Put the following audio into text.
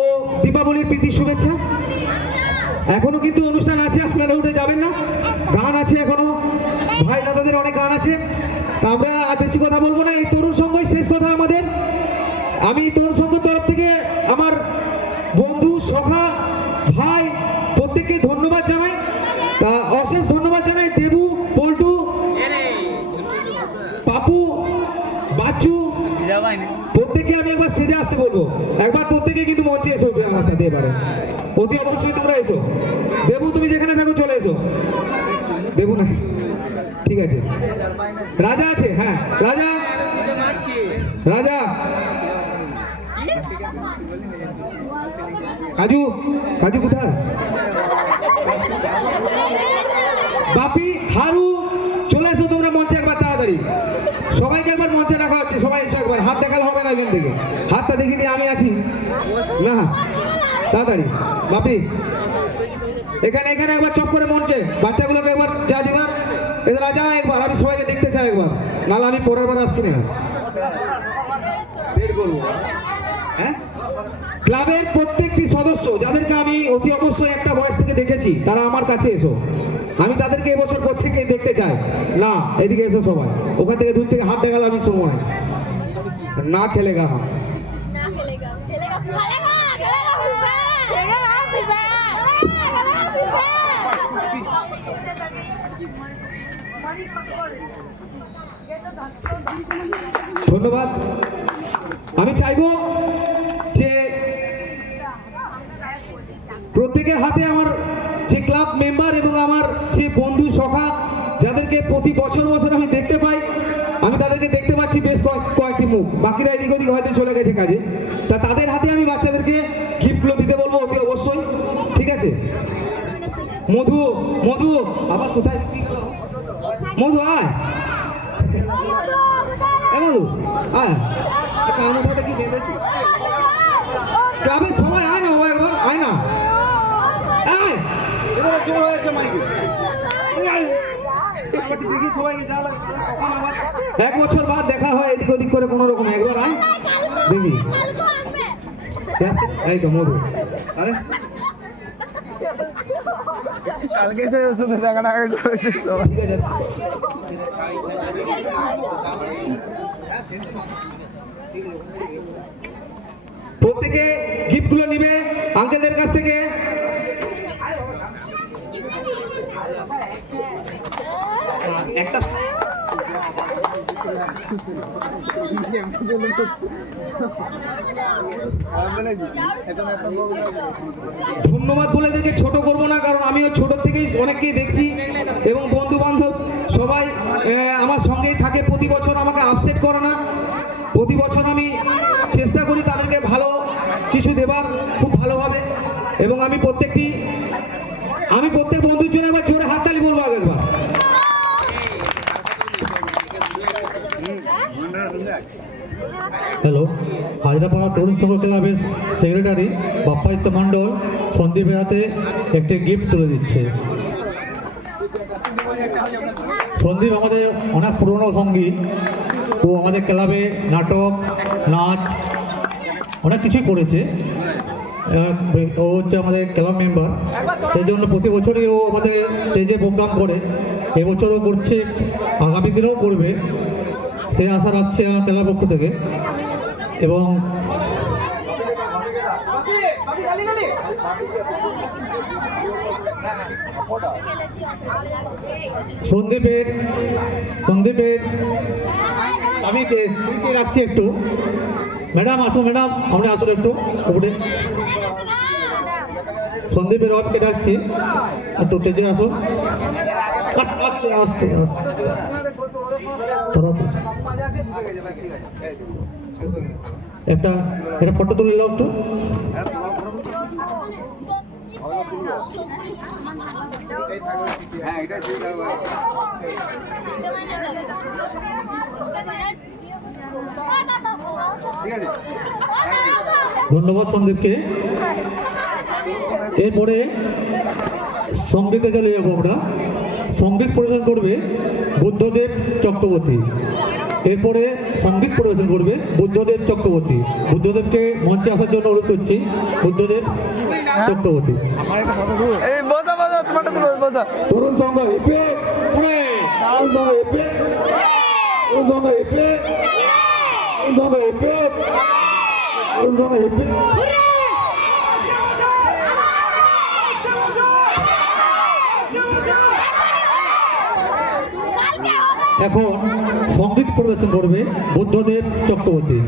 ও দীপাবলির প্রীতি শুভেচ্ছা। এখনো কিন্তু অনুষ্ঠান আছে, আপনারা উঠে যাবেন না। গান আছে এখনো, ভাই দাদাদের অনেক গান আছে। তা আমরা আর বেশি কথা বলবো না, এই তরুণ সংঘই শেষ কথা আমাদের। আমি তরুণ সংঘের তরফ থেকে আমার বন্ধু সখা ভাই প্রত্যেককে ধন্যবাদ জানাই। তা অশেষ ধন্যবাদ জানাই দেবু, পল্টু, পাপু, বাচ্চু, প্রত্যেককে আমি একবার স্টেজে আসতে বলবো। একবার প্রত্যেকে কিন্তু মঞ্চে এসো আমার সাথে, এবারে অতি অবশ্যই তোমরা এসো। দেবু তুমি যেখানে থাকো চলে এসো। দেবু না, ঠিক আছে। রাজা আছে, হ্যাঁ রাজা, রাজা, কাজু, কাজু কোথায়? বাপি, হারু, চলে এসো তোমরা মঞ্চে একবার তাড়াতাড়ি। সবাইকে একবার মঞ্চে রাখা হচ্ছে, সবাই এসো একবার। হাত দেখালে হবে না এখান থেকে, হাতটা দেখিয়ে দিয়ে আমি আছি না। তাড়াতাড়ি বাপি, এখানে এখানে একবার চপ করে মঞ্চে বাচ্চাগুলোকে একবার যা দিবার। এদের রাজা একবার, আমি সবাইকে দেখতে চাই একবার, নাহলে আমি পরের বার আসছি না। বের করবো। হ্যাঁ, ক্লাবের প্রত্যেকটি সদস্য যাদেরকে আমি অতি অবশ্যই একটা বয়স থেকে দেখেছি, তারা আমার কাছে এসো। আমি তাদেরকে এবছর প্রত্যেককে দেখতে চাই। না, এদিকে এসো সবাই। ওখান থেকে দূর থেকে হাত দেখালে আমি সময় না খেলেগা। ধন্যবাদ। আমি চাইবো যে প্রত্যেকের হাতে আমার যে ক্লাব মেম্বার এবং আমার যে বন্ধু সখা যাদেরকে প্রতি বছর বছর আমি দেখতে পাই, আমি তাদেরকে দেখতে পাচ্ছি বেশ কয়েকটি মুখ। বাকিরা এদিক ওদিক হয়তো চলে গেছে কাজে। তা তাদের হাতে আমি বাচ্চাদেরকে গিফটগুলো দিতে বলবো অতি অবশ্যই, ঠিক আছে? মধু, মধু আবার কোথায়? মধু আয়, মধু আয়। কি বেঁধেছি ক্লাবের সবাই? আয় না বাবা, একবার আয় না। আয়, এবারে জোর হয়েছে মাইকে। দেখি সবাইকে যা লাগে। এক বছর বাদ দেখা হয় এদিক ওদিক করে কোনো রকম। একবার আয় দেখি। এই তো মধু। আরে কালকে যে ওষুধ টাকাটা করেছিস তো, ঠিক আছে। প্রত্যেকে গিফটগুলো নিবে আঙ্কেলদের কাছ থেকে। একটা ধন্যবাদ বলে এদেরকে ছোট করবো না, কারণ আমিও ছোট থেকেই অনেককেই দেখছি এবং বন্ধু বান্ধব সবাই আমার সঙ্গেই থাকে। প্রতি বছর আমাকে আপসেট করে না, প্রতি বছর আমি চেষ্টা করি তাদেরকে ভালো কিছু দেবার, খুব ভালোভাবে। এবং আমি প্রত্যেক বন্ধুর জন্য এবার জোরে হাততালি বলবো একবার। হ্যালো, হাজরাপাড়া তরুণ সংঘ ক্লাবের সেক্রেটারি বাপ্পাদিত্য মণ্ডল সন্দীপের হাতে একটি গিফট তুলে দিচ্ছে। সন্দীপ আমাদের অনেক পুরনো সঙ্গী। ও আমাদের ক্লাবে নাটক, নাচ অনেক কিছুই করেছে। ও হচ্ছে আমাদের ক্লাব মেম্বার, সেই জন্য প্রতি বছরই ও আমাদের স্টেজে প্রোগ্রাম করে। এবছরও করছে, আগামী দিনেও করবে, সে আশা রাখছে আমার ক্লাবের পক্ষ থেকে। এবং সন্দীপের আমি রাখছি একটু। ম্যাডাম আসুন, ম্যাডাম আপনি আসুন একটু উপরে। সন্দীপের অফকে ডাকছি, একটু স্টেজে আসুন। আস্তে আস্তে আস্তে একটা ফটো তুলে নাও একটু। ধন্যবাদ সন্দীপকে। এরপরে সঙ্গীতে চলে যাবো আমরা। সঙ্গীত পরিবেশন করবে বুদ্ধদেব চক্রবর্তী। এরপরে সঙ্গীত পরিবেশন করবে বুদ্ধদেব চক্রবর্তী। বুদ্ধদেবকে মঞ্চে আসার জন্য অনুরোধ করছি। বুদ্ধদেব চক্রবর্তী। এই বসা বসা তোমারটা তুলো বসা তরুণ সংঘ এপে তরুণ সংঘ এপে তরুণ সংঘ এপে তরুণ সংঘ এপে তরুণ সংঘ এপে এখন সঙ্গীত পরিবেশন করবে বুদ্ধদেব চক্রবর্তী।